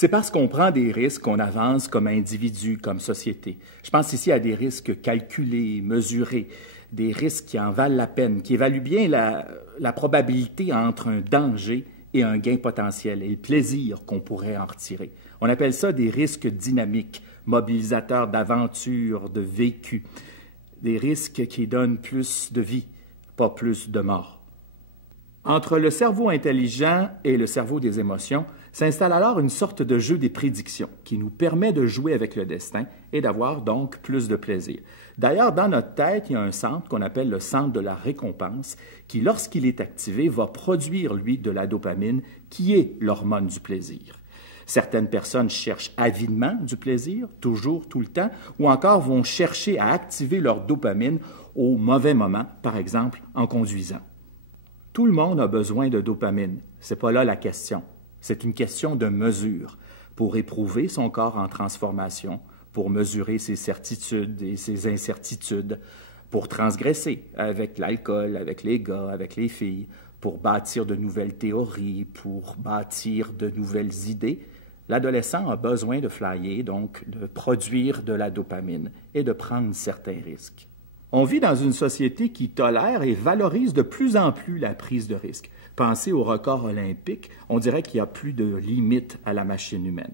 C'est parce qu'on prend des risques qu'on avance comme individu, comme société. Je pense ici à des risques calculés, mesurés, des risques qui en valent la peine, qui évaluent bien la probabilité entre un danger et un gain potentiel et le plaisir qu'on pourrait en retirer. On appelle ça des risques dynamiques, mobilisateurs d'aventure, de vécu, des risques qui donnent plus de vie, pas plus de mort. Entre le cerveau intelligent et le cerveau des émotions, s'installe alors une sorte de jeu des prédictions qui nous permet de jouer avec le destin et d'avoir donc plus de plaisir. D'ailleurs, dans notre tête, il y a un centre qu'on appelle le centre de la récompense qui, lorsqu'il est activé, va produire, lui, de la dopamine qui est l'hormone du plaisir. Certaines personnes cherchent avidement du plaisir, toujours, tout le temps, ou encore vont chercher à activer leur dopamine au mauvais moment, par exemple en conduisant. Tout le monde a besoin de dopamine, c'est pas là la question. C'est une question de mesure pour éprouver son corps en transformation, pour mesurer ses certitudes et ses incertitudes, pour transgresser avec l'alcool, avec les gars, avec les filles, pour bâtir de nouvelles théories, pour bâtir de nouvelles idées. L'adolescent a besoin de flyer, donc de produire de la dopamine et de prendre certains risques. On vit dans une société qui tolère et valorise de plus en plus la prise de risque. Pensez au record olympique, on dirait qu'il n'y a plus de limite à la machine humaine.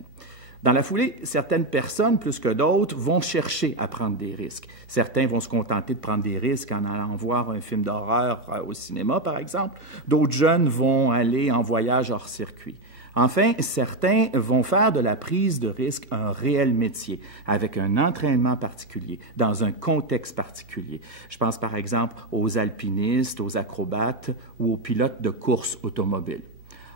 Dans la foulée, certaines personnes, plus que d'autres, vont chercher à prendre des risques. Certains vont se contenter de prendre des risques en allant voir un film d'horreur au cinéma, par exemple. D'autres jeunes vont aller en voyage hors circuit. Enfin, certains vont faire de la prise de risque un réel métier, avec un entraînement particulier, dans un contexte particulier. Je pense par exemple aux alpinistes, aux acrobates ou aux pilotes de course automobile.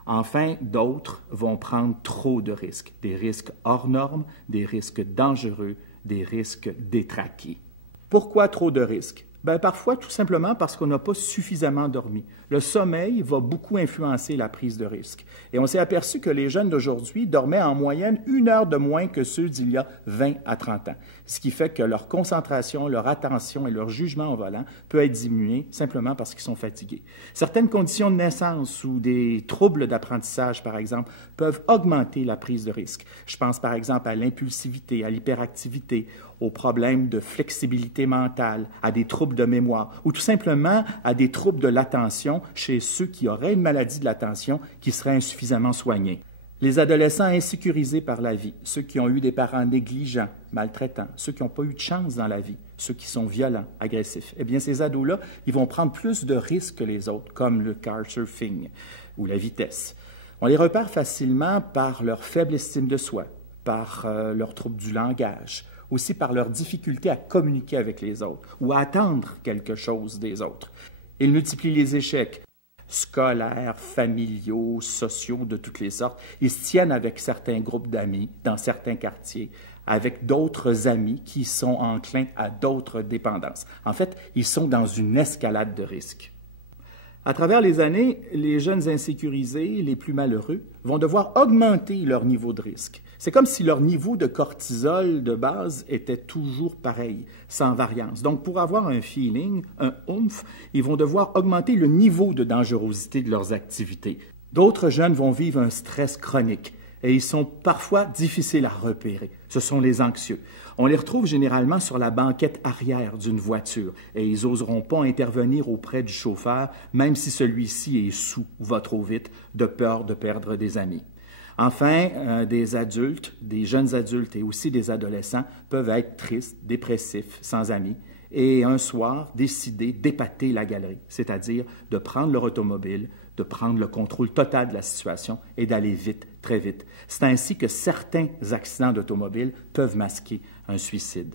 Enfin, d'autres vont prendre trop de risques, des risques hors normes, des risques dangereux, des risques détraqués. Pourquoi trop de risques? Parfois, tout simplement parce qu'on n'a pas suffisamment dormi. Le sommeil va beaucoup influencer la prise de risque. Et on s'est aperçu que les jeunes d'aujourd'hui dormaient en moyenne 1 heure de moins que ceux d'il y a 20 à 30 ans. Ce qui fait que leur concentration, leur attention et leur jugement au volant peut être diminué simplement parce qu'ils sont fatigués. Certaines conditions de naissance ou des troubles d'apprentissage, par exemple, peuvent augmenter la prise de risque. Je pense par exemple à l'impulsivité, à l'hyperactivité, aux problèmes de flexibilité mentale, à des troubles de mémoire ou tout simplement à des troubles de l'attention chez ceux qui auraient une maladie de l'attention qui serait insuffisamment soignée. Les adolescents insécurisés par la vie, ceux qui ont eu des parents négligents, maltraitants, ceux qui n'ont pas eu de chance dans la vie, ceux qui sont violents, agressifs, eh bien ces ados-là, ils vont prendre plus de risques que les autres, comme le couchsurfing ou la vitesse. On les repère facilement par leur faible estime de soi, par leur trouble du langage, aussi par leur difficulté à communiquer avec les autres ou à attendre quelque chose des autres. Ils multiplient les échecs scolaires, familiaux, sociaux de toutes les sortes. Ils se tiennent avec certains groupes d'amis dans certains quartiers, avec d'autres amis qui sont enclins à d'autres dépendances. En fait, ils sont dans une escalade de risques. À travers les années, les jeunes insécurisés, les plus malheureux, vont devoir augmenter leur niveau de risque. C'est comme si leur niveau de cortisol de base était toujours pareil, sans variance. Donc, pour avoir un feeling, un oomph, ils vont devoir augmenter le niveau de dangerosité de leurs activités. D'autres jeunes vont vivre un stress chronique et ils sont parfois difficiles à repérer. Ce sont les anxieux. On les retrouve généralement sur la banquette arrière d'une voiture et ils n'oseront pas intervenir auprès du chauffeur, même si celui-ci est saoul ou va trop vite, de peur de perdre des amis. Enfin, des adultes, des jeunes adultes et aussi des adolescents peuvent être tristes, dépressifs, sans amis, et un soir décider d'épater la galerie, c'est-à-dire de prendre leur automobile, de prendre le contrôle total de la situation et d'aller vite, très vite. C'est ainsi que certains accidents d'automobile peuvent masquer un suicide.